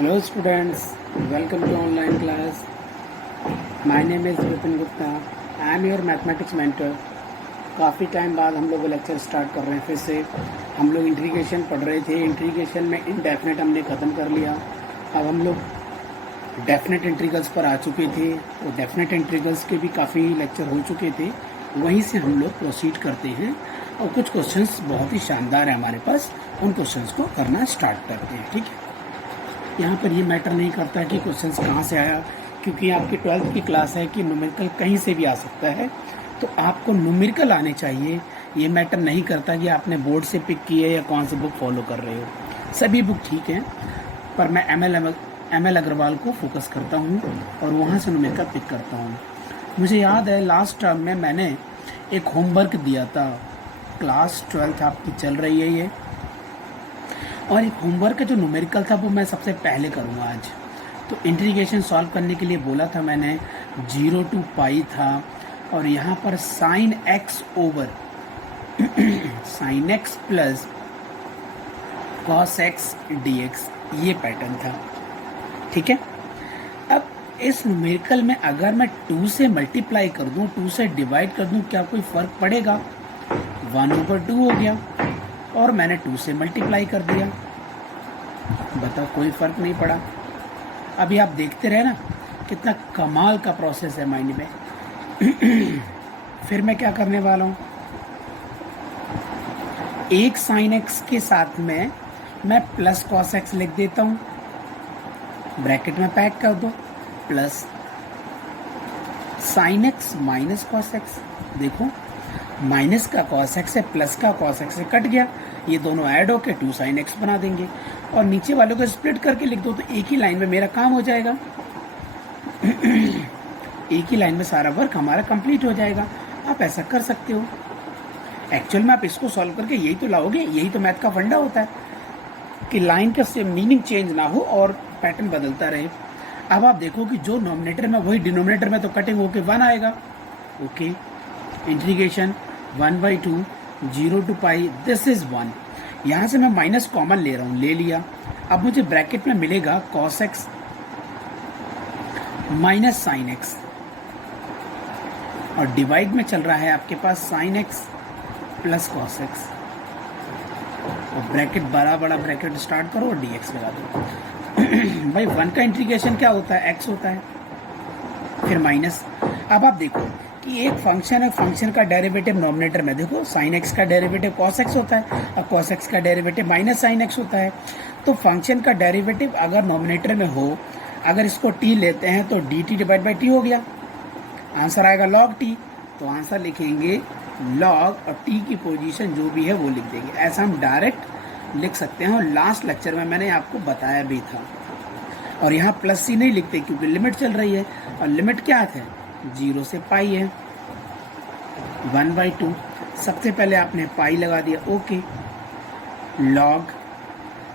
Hello students, welcome to online class. My name is Vipin Gupta. I am your mathematics mentor. काफ़ी time बाद हम लोग lecture start कर रहे हैं फिर से। हम लोग इंटीग्रेशन पढ़ रहे थे। इंटीग्रेशन में इनडेफिनेट हमने ख़त्म कर लिया। अब हम लोग डेफिनेट इंटीग्रल्स पर आ चुके थे। तो डेफिनेट इंटीग्रल्स के भी काफ़ी लेक्चर हो चुके थे। वहीं से हम लोग प्रोसीड करते हैं और कुछ क्वेश्चंस बहुत ही शानदार है हमारे पास, उन क्वेश्चंस को करना स्टार्ट करते हैं। ठीक है, यहाँ पर ये मैटर नहीं करता कि क्वेश्चंस कहाँ से आया, क्योंकि आपकी 12th की क्लास है कि न्यूमेरिकल कहीं से भी आ सकता है। तो आपको न्यूमेरिकल आने चाहिए। ये मैटर नहीं करता कि आपने बोर्ड से पिक की है या कौन सी बुक फॉलो कर रहे हो। सभी बुक ठीक हैं, पर मैं एम एल अग्रवाल को फोकस करता हूँ और वहाँ से न्यूमेरिकल पिक करता हूँ। मुझे याद है लास्ट टर्म में मैंने एक होमवर्क दिया था। क्लास 12th आपकी चल रही है ये, और एक होमवर्क जो न्यूमेरिकल था वो मैं सबसे पहले करूँगा आज। तो इंटीग्रेशन सॉल्व करने के लिए बोला था मैंने, 0 to पाई था, और यहाँ पर sine x over sign x plus cos x D x, ये पैटर्न था। ठीक है, अब इस न्यूमेरिकल में अगर मैं 2 से मल्टीप्लाई कर दूँ, 2 से डिवाइड कर दूँ, क्या कोई फ़र्क पड़ेगा? 1/2 हो गया और मैंने 2 से मल्टीप्लाई कर दिया। बताओ, कोई फ़र्क नहीं पड़ा। अभी आप देखते रहे ना, कितना कमाल का प्रोसेस है माइंड में। फिर मैं क्या करने वाला हूँ, एक साइन एक्स के साथ में मैं प्लस कॉस एक्स लिख देता हूँ, ब्रैकेट में पैक कर दो, plus sine x minus cos x. देखो, माइनस का कॉस एक्स है, प्लस का कॉस एक्स से कट गया, ये दोनों ऐड होकर 2 साइन एक्स बना देंगे, और नीचे वालों को स्प्लिट करके लिख दो, तो एक ही लाइन में मेरा काम हो जाएगा। एक ही लाइन में सारा वर्क हमारा कंप्लीट हो जाएगा। आप ऐसा कर सकते हो। एक्चुअल में आप इसको सॉल्व करके यही तो लाओगे। यही तो मैथ का फंडा होता है कि लाइन का मीनिंग चेंज ना हो और पैटर्न बदलता रहे। अब आप देखो कि जो नॉमिनेटर में वही डिनोमिनेटर में तो कटिंग होके 1 आएगा। Okay, integration 1/2 0 to pi, this is 1। यहाँ से मैं माइनस कॉमन ले रहा हूँ, ले लिया। अब मुझे ब्रैकेट में मिलेगा cos x minus sine x, और डिवाइड में चल रहा है आपके पास sine x plus cos x, और ब्रैकेट बड़ा बड़ा ब्रैकेट स्टार्ट करो और डी एक्स लगा दो। भाई 1 का इंटीग्रेशन क्या होता है? एक्स होता है, फिर माइनस। अब आप देखो कि एक फंक्शन है, फंक्शन का डेरिवेटिव नॉमिनेटर में देखो, साइन एक्स का डेरिवेटिव कॉस एक्स होता है, और कॉस एक्स का डेरिवेटिव माइनस साइन एक्स होता है। तो फंक्शन का डेरिवेटिव अगर नॉमिनेटर में हो, अगर इसको टी लेते हैं तो D T divide by T हो गया, आंसर आएगा लॉग टी। तो आंसर लिखेंगे लॉग, और टी की पोजीशन जो भी है वो लिख देंगे। ऐसा हम डायरेक्ट लिख सकते हैं, और लास्ट लेक्चर में मैंने आपको बताया भी था। और यहाँ प्लस सी नहीं लिखते क्योंकि लिमिट चल रही है, और लिमिट क्या है? 0 से पाई है, 1/2। सबसे पहले आपने पाई लगा दिया, ओके। लॉग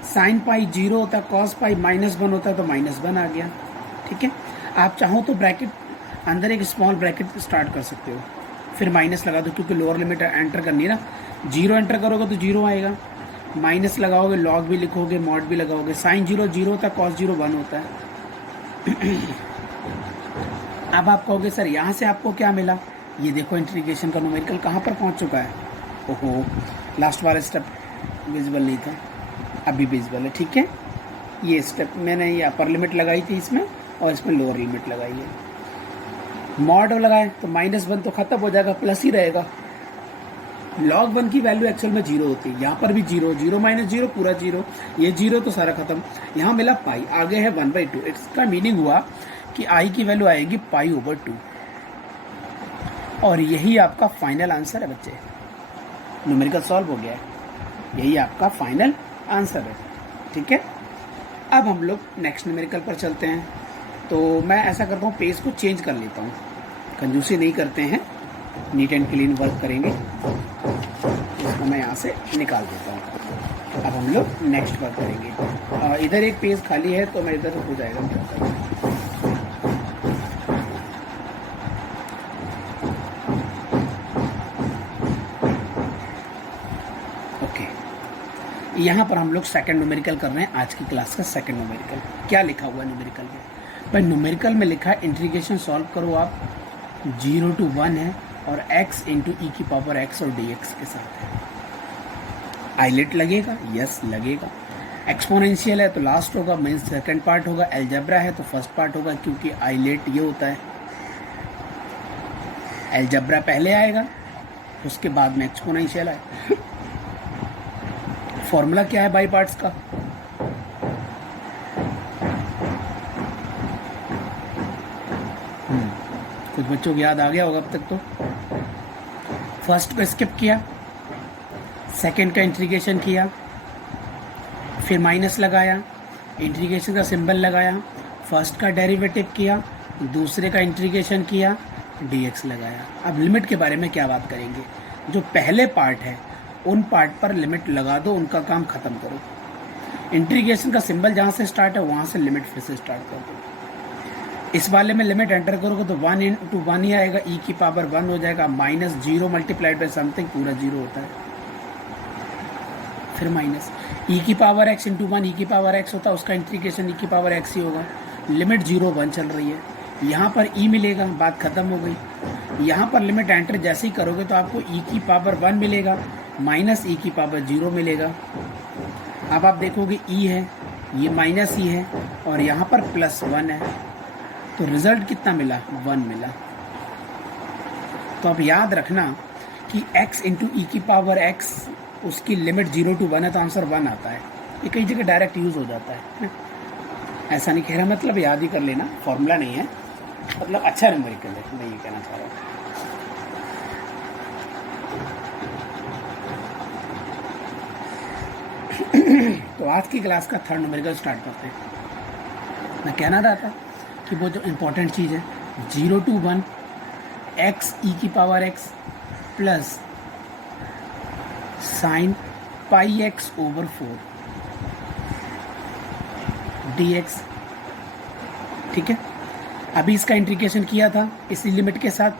साइन पाई 0 होता, कॉस पाई -1 होता, तो -1 आ गया। ठीक है, आप चाहो तो ब्रैकेट अंदर एक स्मॉल ब्रैकेट स्टार्ट कर सकते हो, फिर माइनस लगा दो, क्योंकि लोअर लिमिट एंटर करनी है ना। 0 एंटर करोगे तो 0 आएगा, माइनस लगाओगे, लॉग भी लिखोगे, मॉड भी लगाओगे। साइन 0 0 होता है, कॉस 0 1 होता है। अब आप कहोगे सर यहाँ से आपको क्या मिला? ये देखो इंटीग्रेशन का न्यूमेरिकल कहाँ पर पहुँच चुका है। ओहो, लास्ट वाला स्टेप विजिबल नहीं था, अभी विजिबल है। ठीक है, ये स्टेप मैंने ये अपर लिमिट लगाई थी इसमें, और इसमें लोअर लिमिट लगाई है। मॉड लगाए तो -1 तो खत्म हो जाएगा, प्लस ही रहेगा। log 1 की वैल्यू एक्चुअल में 0 होती है, यहाँ पर भी 0 0 - 0 पूरा 0, ये 0 तो सारा खत्म। यहाँ मिला पाई, आगे है 1/2। इसका मीनिंग हुआ कि i की वैल्यू आएगी पाई/2, और यही आपका फाइनल आंसर है बच्चे। न्यूमेरिकल सॉल्व हो गया है, यही आपका फाइनल आंसर है। ठीक है, अब हम लोग नेक्स्ट न्यूमेरिकल पर चलते हैं। तो मैं ऐसा करता हूँ, पेज को चेंज कर लेता हूँ, कंजूसी नहीं करते हैं, नीट एंड क्लीन वर्क करेंगे। इसको मैं यहाँ से निकाल देता हूँ। अब हम लोग नेक्स्ट वर्क करेंगे। इधर एक पेज खाली है, तो मैं इधर हो जाएगा मेरा। यहाँ पर हम लोग सेकंड न्यूमेरिकल कर रहे हैं, आज की क्लास का सेकंड न्यूमेरिकल। क्या लिखा हुआ है न्यूमेरिकल में? भाई न्यूमेरिकल में लिखा है इंटीग्रेशन सॉल्व करो आप, 0 to 1 है और x इंटू ई की पावर x और dx के साथ है। आइलेट लगेगा? यस लगेगा। एक्सपोनेंशियल है तो लास्ट होगा, मीन्स सेकंड पार्ट होगा। एल्जेब्रा है तो फर्स्ट पार्ट होगा, क्योंकि आइलेट ये होता है, एल्जेब्रा पहले आएगा उसके बाद में एक्सपोनेंशियल है। फॉर्मूला क्या है बाई पार्ट्स का? कुछ बच्चों को याद आ गया होगा अब तक तो। फर्स्ट को स्किप किया, सेकंड का इंटीग्रेशन किया, फिर माइनस लगाया, इंटीग्रेशन का सिंबल लगाया, फर्स्ट का डेरिवेटिव किया, दूसरे का इंटीग्रेशन किया, dx लगाया। अब लिमिट के बारे में क्या बात करेंगे? जो पहले पार्ट है उन पार्ट पर लिमिट लगा दो, उनका काम खत्म करो। इंटीग्रेशन का सिंबल जहाँ से स्टार्ट है वहाँ से लिमिट फिर से स्टार्ट कर दो। इस वाले में लिमिट एंटर करोगे तो 1 into 1 ही आएगा, ई की पावर 1 हो जाएगा, माइनस 0 मल्टीप्लाइड बाई समथिंग पूरा 0 होता है, फिर माइनस ई की पावर x इंटू 1 ई की पावर x होता है, उसका इंटीग्रेशन ई की पावर x ही होगा। लिमिट 0 1 चल रही है, यहाँ पर e मिलेगा, बात खत्म हो गई। यहाँ पर लिमिट एंटर जैसे ही करोगे तो आपको e की पावर 1 मिलेगा, माइनस e की पावर 0 मिलेगा। अब आप देखोगे e है, ये माइनस e है और यहाँ पर प्लस 1 है, तो रिजल्ट कितना मिला? 1 मिला। तो अब याद रखना कि x इंटू ई की पावर x, उसकी लिमिट 0 to 1 है तो आंसर 1 आता है। ये कई जगह डायरेक्ट यूज हो जाता है, ऐसा नहीं कह रहा, मतलब याद ही कर लेना, फॉर्मूला नहीं है, मतलब अच्छा न्यूमेरिकल है, मैं ये कहना चाह रहा हूँ। तो आज की क्लास का थर्ड न्यूमेरिकल स्टार्ट करते हैं। मैं कहना रहा था कि वो जो इम्पोर्टेंट चीज़ है, 0 to 1 x ई की power x plus sine pi x over 4 dx, ठीक है। अभी इसका इंटीग्रेशन किया था इसी लिमिट के साथ,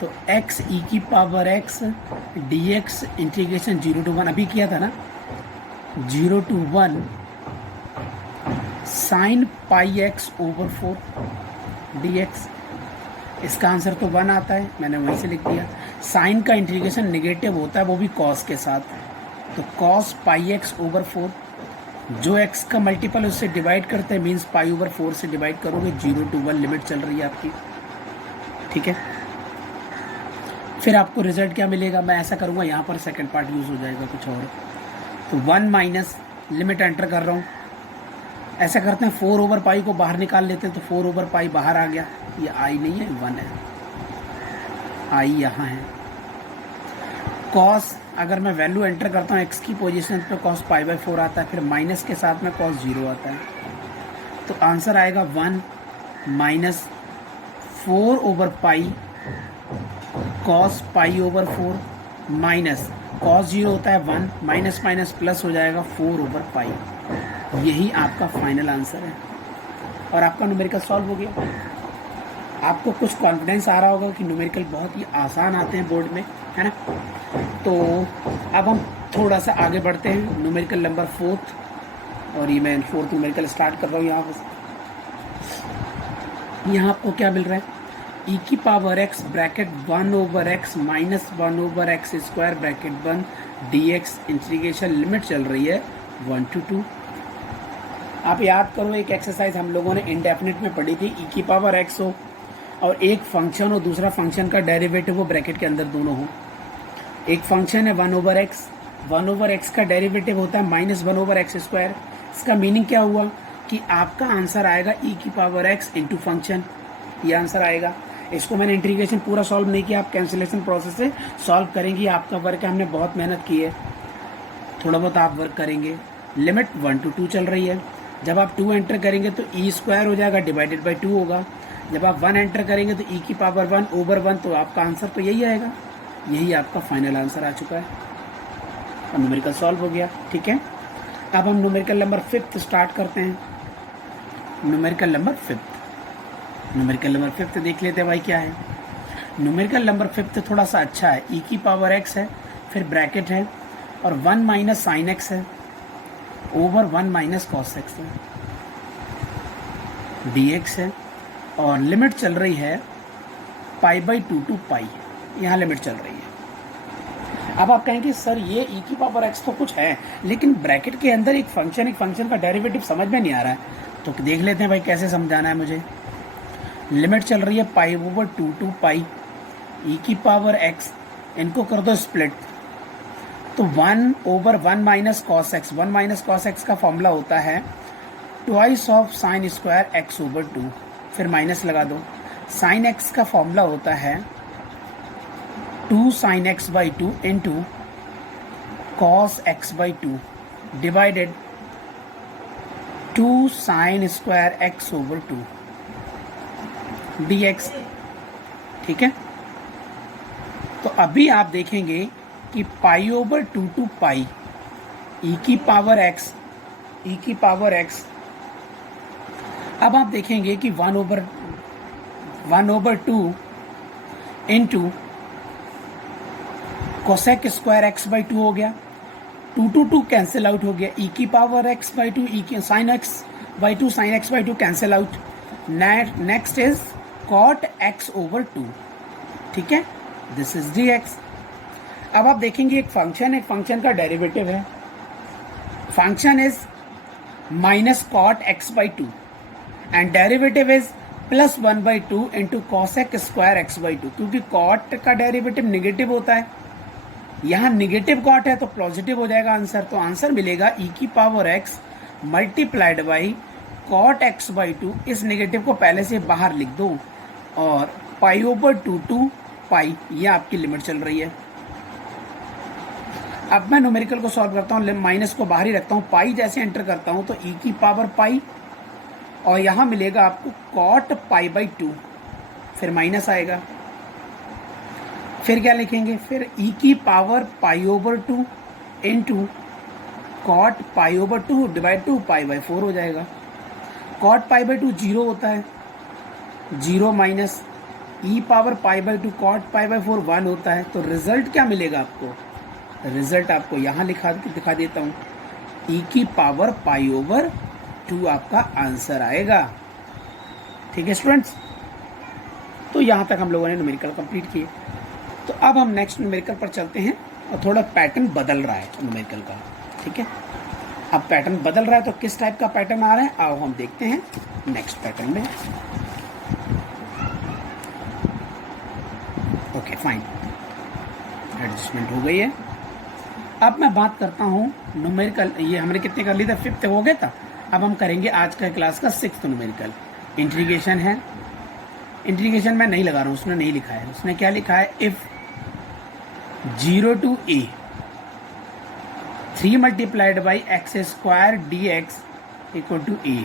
तो x ई की power x dx integration 0 to 1 अभी किया था ना, 0 to 1 sine pi x over 4 dx। इसका आंसर तो 1 आता है, मैंने वहीं से लिख दिया। साइन का इंटीग्रेशन नेगेटिव होता है, वो भी कॉस के साथ, तो कॉस पाई x ओवर 4, जो x का मल्टीपल उससे डिवाइड करते हैं, मीन्स पाई ओवर 4 से डिवाइड करोगे, 0 to 1 लिमिट चल रही है आपकी, ठीक है। फिर आपको रिजल्ट क्या मिलेगा? मैं ऐसा करूँगा, यहाँ पर सेकंड पार्ट यूज़ हो जाएगा कुछ और, तो 1 माइनस लिमिट एंटर कर रहा हूँ, ऐसा करते हैं 4 ओवर पाई को बाहर निकाल लेते हैं, तो 4 ओवर पाई बाहर आ गया, ये आई नहीं है 1 है, आई यहाँ है। कॉस अगर मैं वैल्यू एंटर करता हूँ x की पोजीशन पे, कॉस पाई बाई 4 आता है, फिर माइनस के साथ में कॉस 0 आता है, तो आंसर आएगा 1 minus 4 over pi cos pi over 4 minus cos 0 होता है 1, माइनस माइनस प्लस हो जाएगा 4 ओवर पाई। यही आपका फाइनल आंसर है और आपका न्यूमेरिकल सॉल्व हो गया। आपको कुछ कॉन्फिडेंस आ रहा होगा कि न्यूमेरिकल बहुत ही आसान आते हैं बोर्ड में, है ना। तो अब हम थोड़ा सा आगे बढ़ते हैं, न्यूमेरिकल नंबर 4, और ये मैं 4th न्यूमेरिकल स्टार्ट कर रहा हूँ। यहाँ आपको क्या मिल रहा है? ई की power x bracket 1 over x minus 1 over x square bracket 1 dx integration limit चल रही है 1 to 2। आप याद करो, एक एक्सरसाइज हम लोगों ने इंडेफिनिट में पढ़ी थी, ई की पावर x हो और एक फंक्शन हो, दूसरा फंक्शन का डेरिवेटिव हो, ब्रैकेट के अंदर दोनों हो। एक फंक्शन है 1 ओवर x, 1 ओवर x का डेरिवेटिव होता है माइनस 1 ओवर x स्क्वायर। इसका मीनिंग क्या हुआ कि आपका आंसर आएगा ई की पावर x इंटू फंक्शन, ये आंसर आएगा। इसको मैंने इंटीग्रेशन पूरा सॉल्व नहीं किया, आप कैंसिलेशन प्रोसेस से सॉल्व करेंगे, आपका वर्क है, हमने बहुत मेहनत की है, थोड़ा बहुत आप वर्क करेंगे। लिमिट 1 to 2 चल रही है, जब आप 2 एंटर करेंगे तो ई स्क्वायर हो जाएगा, डिवाइडेड बाई 2 होगा। जब आप 1 एंटर करेंगे तो ई की पावर 1 ओवर 1, तो आपका आंसर तो यही आएगा। यही आपका फाइनल आंसर आ चुका है और न्यूमेरिकल सॉल्व हो गया, ठीक है। अब हम न्यूमेरिकल नंबर 5 स्टार्ट करते हैं। न्यूमेरिकल नंबर 5 देख लेते हैं भाई क्या है। न्यूमेरिकल नंबर 5 थोड़ा सा अच्छा है, ई की पावर x है, फिर ब्रैकेट है और 1 माइनस साइन x है, ओवर 1 माइनस कॉस एक्स है, dx है, और लिमिट चल रही है π/2 टू पाई, यहाँ लिमिट चल रही है। अब आप कहेंगे सर ये e की पावर x तो कुछ है, लेकिन ब्रैकेट के अंदर एक फंक्शन का डेरिवेटिव समझ में नहीं आ रहा है, तो देख लेते हैं भाई कैसे समझाना है मुझे। लिमिट चल रही है π/2 टू पाई, e की पावर x, इनको कर दो स्प्लिट, तो 1/1 minus cos x, 1 minus cos x का फॉर्मूला होता है twice of sine square x/2, फिर माइनस लगा दो। साइन एक्स का फॉर्मूला होता है 2 sine x/2 into cos x/2 divided 2 sine square x/2 dx। ठीक है, तो अभी आप देखेंगे कि π/2 टू पाई, e की पावर x, अब आप देखेंगे कि 1/2 इंटू कोसेक स्क्वायर x/2 हो गया, 2 कैंसिल आउट हो गया, e की पावर x/2, e की sine x/2 sine x/2 cancel out, next is cot x/2। ठीक है, दिस इज dx। अब आप देखेंगे एक फंक्शन का डेरिवेटिव है, function is minus cot x/2 and derivative is plus 1/2 into cosec square x/2, क्योंकि कॉट का डेरिवेटिव निगेटिव होता है, यहाँ निगेटिव कॉट है तो पॉजिटिव हो जाएगा आंसर, तो आंसर मिलेगा e की power x multiplied by cot x/2। इस निगेटिव को पहले से बाहर लिख दो, और π/2 टू पाई, ये आपकी लिमिट चल रही है। अब मैं न्यूमेरिकल को सॉल्व करता हूँ, माइनस को बाहर ही रखता हूँ, पाई जैसे एंटर करता हूँ तो e की पावर पाई, और यहाँ मिलेगा आपको कॉट π/2, फिर माइनस आएगा, फिर क्या लिखेंगे, फिर e की power π/2 into cot π/2 divide to π/4 हो जाएगा। कॉट π/2 जीरो होता है, zero minus e power π/2 cot π/4 1 होता है, तो रिजल्ट क्या मिलेगा आपको, रिजल्ट आपको यहाँ दिखा देता हूँ, e की पावर π/2 आपका आंसर आएगा। ठीक है स्टूडेंट्स, तो यहाँ तक हम लोगों ने न्यूमेरिकल कंप्लीट किए। तो अब हम नेक्स्ट न्यूमेरिकल पर चलते हैं, और थोड़ा पैटर्न बदल रहा है न्यूमेरिकल का। ठीक है, अब पैटर्न बदल रहा है, तो किस टाइप का पैटर्न आ रहा है आओ हम देखते हैं नेक्स्ट पैटर्न में। ओके फाइन, एडजस्टमेंट हो गई है। अब मैं बात करता हूँ न्यूमेरिकल, ये हमने कितने कर लिया था, 5th हो गया था। अब हम करेंगे आज का क्लास का 6th न्यूमेरिकल। इंटीग्रेशन है, इंटीग्रेशन मैं नहीं लगा रहा हूँ, उसने नहीं लिखा है, उसने क्या लिखा है, if 0 to a 3 multiplied by x square dx equal to a,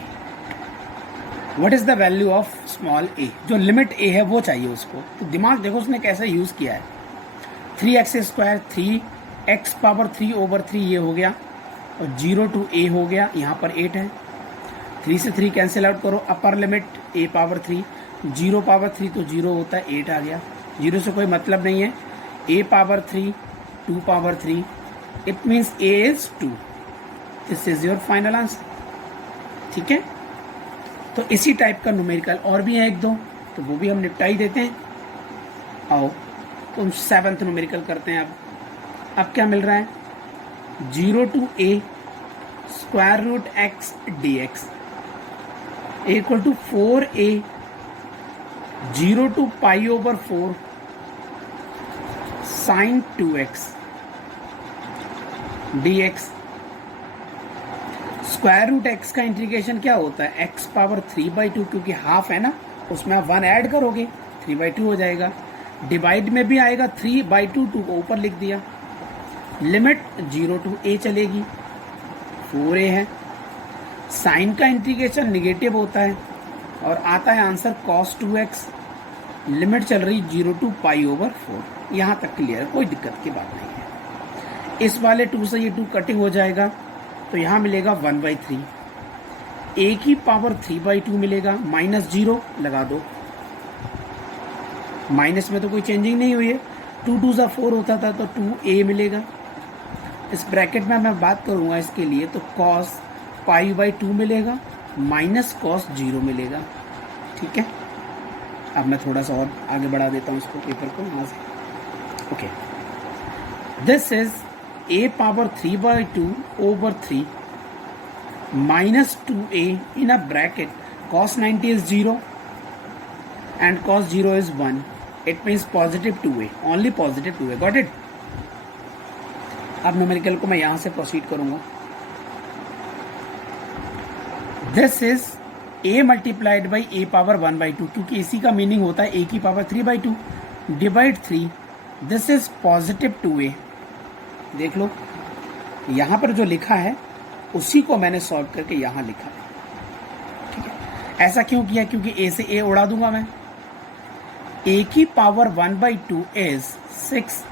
what is the value of small a, जो लिमिट a है वो चाहिए उसको। तो दिमाग देखो उसने कैसे यूज किया है, 3x स्क्वायर 3x पावर 3/3 ये हो गया, और 0 टू a हो गया, यहाँ पर 8 है, 3 से 3 कैंसिल आउट करो, upper limit a power 3, 0 power 3 तो 0 होता है, 8 आ गया, 0 से कोई मतलब नहीं है, a power 3 2 power 3, it means a is 2, this is your final answer. ठीक है, तो इसी टाइप का न्यूमेरिकल और भी है एक दो, तो वो भी हम निपटा ही देते हैं। आओ तो हम 7th न्यूमेरिकल करते हैं। अब क्या मिल रहा है, 0 to a square root x dx equal to 4a 0 to π/4 sine 2x dx। Square root x का इंटीग्रेशन क्या होता है, x पावर 3/2, क्योंकि हाफ है ना, उसमें आप 1 ऐड करोगे 3/2 हो जाएगा, डिवाइड में भी आएगा 3/2, 2 को ऊपर लिख दिया, लिमिट 0 टू a चलेगी, 4a है, साइन का इंटीग्रेशन निगेटिव होता है, और आता है आंसर cos 2x, लिमिट चल रही 0 टू π/4। यहाँ तक क्लियर है, कोई दिक्कत की बात नहीं है। इस वाले 2 से ये 2 कटिंग हो जाएगा, तो यहाँ मिलेगा 1/3, a की पावर 3/2 मिलेगा, माइनस 0 लगा दो, माइनस में तो कोई चेंजिंग नहीं हुई है, 2 2 4 होता था तो 2a मिलेगा, इस ब्रैकेट में मैं बात करूँगा इसके लिए तो कॉस पाई बाई 2 मिलेगा माइनस कॉस 0 मिलेगा। ठीक है, अब मैं थोड़ा सा और आगे बढ़ा देता हूँ इसको, पेपर को यहाँ से। Okay, this is a power 3/2 over 3 minus 2a in a bracket cos 90 is 0 and cos 0 is 1. It means positive 2a, only positive 2a. Got it? अब न्यूमेरिकल को मैं यहां से प्रोसीड करूंगा। This is a multiplied by a power 1/2, क्योंकि इसी का meaning होता है a की power 3/2 divide 3। This is positive 2a। देख लो यहां पर जो लिखा है उसी को मैंने सॉल्व करके यहां लिखा है। ठीक है, ऐसा क्यों किया? क्योंकि a से a उड़ा दूंगा मैं। a की power 1/2 is 6,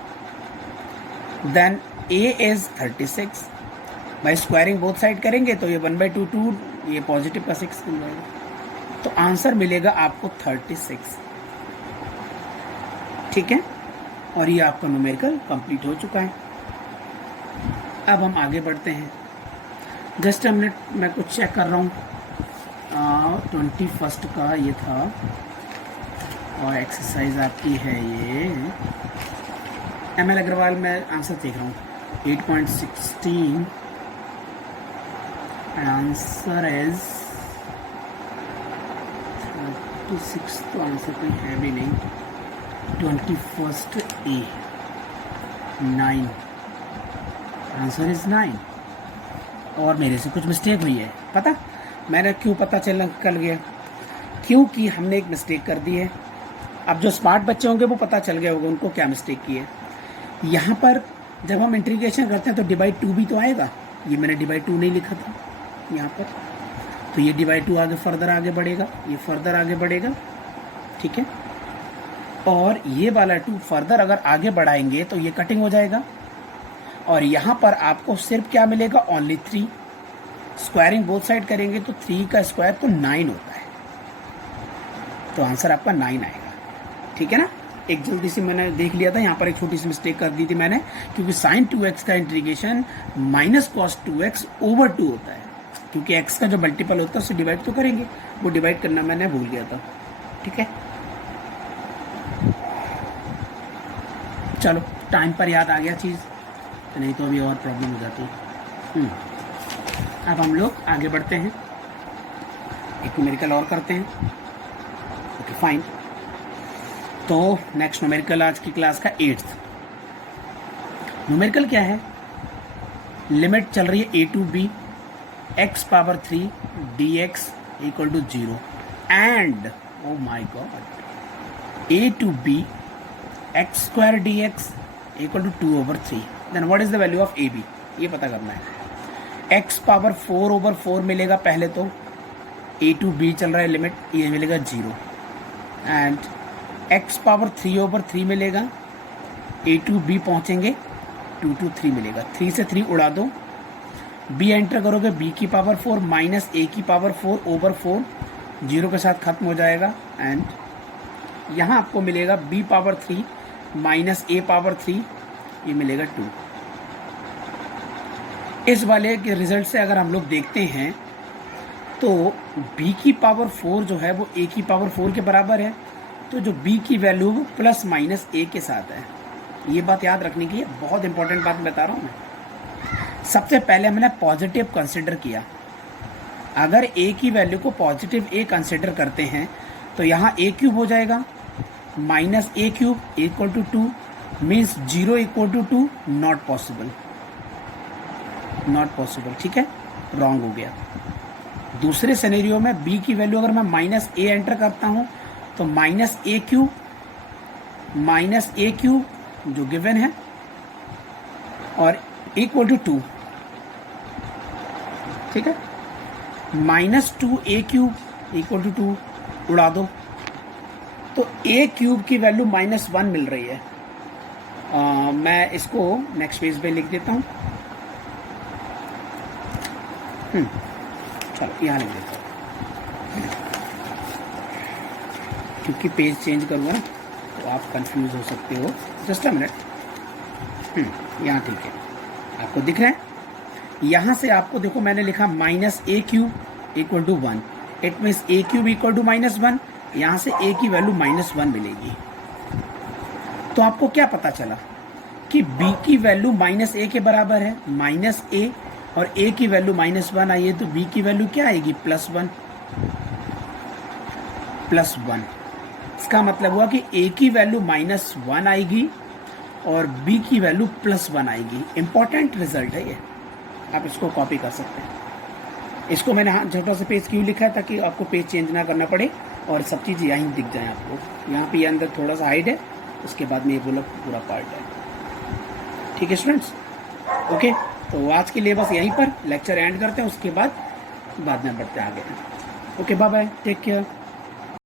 then a is 36। By squaring both side करेंगे तो ये 1/2 2, ये पॉजिटिव का 6 मिल जाएगा, तो आंसर मिलेगा आपको 36। ठीक है, और ये आपका न्यूमेरिकल कंप्लीट हो चुका है। अब हम आगे बढ़ते हैं। जस्ट मिनट, मैं कुछ चेक कर रहा हूँ। 21 का ये था और एक्सरसाइज आपकी है ये ML अग्रवाल। मैं आंसर देख रहा हूँ 8.16 एंड आंसर इज 36। तो आंसर कोई है भी नहीं। 21 A 9, आंसर इज 9। और मेरे से कुछ मिस्टेक हुई है। पता मैंने क्यों पता चल गया? क्योंकि हमने एक मिस्टेक कर दी है। अब जो स्मार्ट बच्चे होंगे वो पता चल गया होगा उनको क्या मिस्टेक की है। यहाँ पर जब हम इंटीग्रेशन करते हैं तो डिवाइड 2 भी तो आएगा। ये मैंने डिवाइड 2 नहीं लिखा था यहाँ पर, तो ये डिवाइड 2 आगे फर्दर आगे बढ़ेगा, ये फर्दर आगे बढ़ेगा। ठीक है, और ये वाला 2 फर्दर अगर आगे बढ़ाएंगे तो ये कटिंग हो जाएगा, और यहाँ पर आपको सिर्फ क्या मिलेगा? ओनली 3। स्क्वायरिंग बोथ साइड करेंगे तो 3 का स्क्वायर तो 9 होता है, तो आंसर आपका 9 आएगा। ठीक है ना, एक जल्दी से मैंने देख लिया था, यहाँ पर एक छोटी सी मिस्टेक कर दी थी मैंने, क्योंकि साइन 2x का integration minus cos 2x over 2 होता है, क्योंकि x का जो मल्टीपल होता है उसे डिवाइड तो करेंगे, वो डिवाइड करना मैंने भूल गया था। ठीक है, चलो टाइम पर याद आ गया चीज़, नहीं तो अभी और प्रॉब्लम हो जाती। अब हम लोग आगे बढ़ते हैं, एक न्यूमेरिकल और करते हैं। ओके फाइन, तो नेक्स्ट न्यूमेरिकल आज की क्लास का 8th न्यूमेरिकल क्या है? लिमिट चल रही है a to b x power 3 dx equal to 0 and oh my god a to b x square dx equal to 2 over 3। Then what is the value of ab? ये पता करना है। x power 4 over 4 मिलेगा पहले, तो a to b चल रहा है लिमिट, ये मिलेगा 0 एंड x पावर 3 over 3 मिलेगा, a to b पहुंचेंगे 2 to 3 मिलेगा। 3 से 3 उड़ा दो, b एंटर करोगे b की पावर 4 माइनस a की पावर 4 ओवर 4, 0 के साथ खत्म हो जाएगा एंड यहाँ आपको मिलेगा b power 3 minus a power 3, ये मिलेगा 2। इस वाले के रिजल्ट से अगर हम लोग देखते हैं तो b की पावर 4 जो है वो a की पावर 4 के बराबर है, तो जो b की वैल्यू वो प्लस माइनस a के साथ है। ये बात याद रखने की है, बहुत इंपॉर्टेंट बात बता रहा हूँ मैं। सबसे पहले हमने पॉजिटिव कंसिडर किया। अगर a की वैल्यू को पॉजिटिव a कंसिडर करते हैं तो यहाँ a क्यूब हो जाएगा minus a cube equal to 2, means 0 equal to 2, not possible, not possible. ठीक है, रॉन्ग हो गया। दूसरे सिनेरियो में b की वैल्यू अगर मैं माइनस a एंटर करता हूँ तो माइनस a क्यूब जो गिवन है और इक्वल टू 2। ठीक है, minus 2a cube equal to 2 उड़ा दो, तो a क्यूब की वैल्यू -1 मिल रही है। मैं इसको नेक्स्ट पेज पे लिख देता हूँ। चलो यहाँ लिख देता हूँ, क्योंकि पेज चेंज करूँगा ना तो आप कंफ्यूज हो सकते हो। जस्ट अ मिनट, यहाँ ठीक है। आपको दिख रहा है? यहाँ से आपको देखो मैंने लिखा minus A cube equal to 1, it means A cube equal to -1, यहाँ से ए की वैल्यू -1 मिलेगी। तो आपको क्या पता चला कि बी की वैल्यू -a के बराबर है, -a, और a की वैल्यू -1 आई है, तो b की वैल्यू क्या आएगी? +1। इसका मतलब हुआ कि a की वैल्यू -1 आएगी और b की वैल्यू +1 आएगी। इंपॉर्टेंट रिजल्ट है ये, आप इसको कॉपी कर सकते हैं। इसको मैंने हाँ छोटा सा पेज क्यों लिखा है, ताकि आपको पेज चेंज ना करना पड़े और सब चीज़ यहीं दिख जाए आपको। यहाँ पे ये अंदर थोड़ा सा हाइड है, उसके बाद में ये पूरा पार्ट है। ठीक है स्टूडेंट्स, ओके। तो आज के लिए बस यहीं पर लेक्चर एंड करते हैं, उसके बाद में बढ़ते हैं आगे। Okay, bye bye, take care.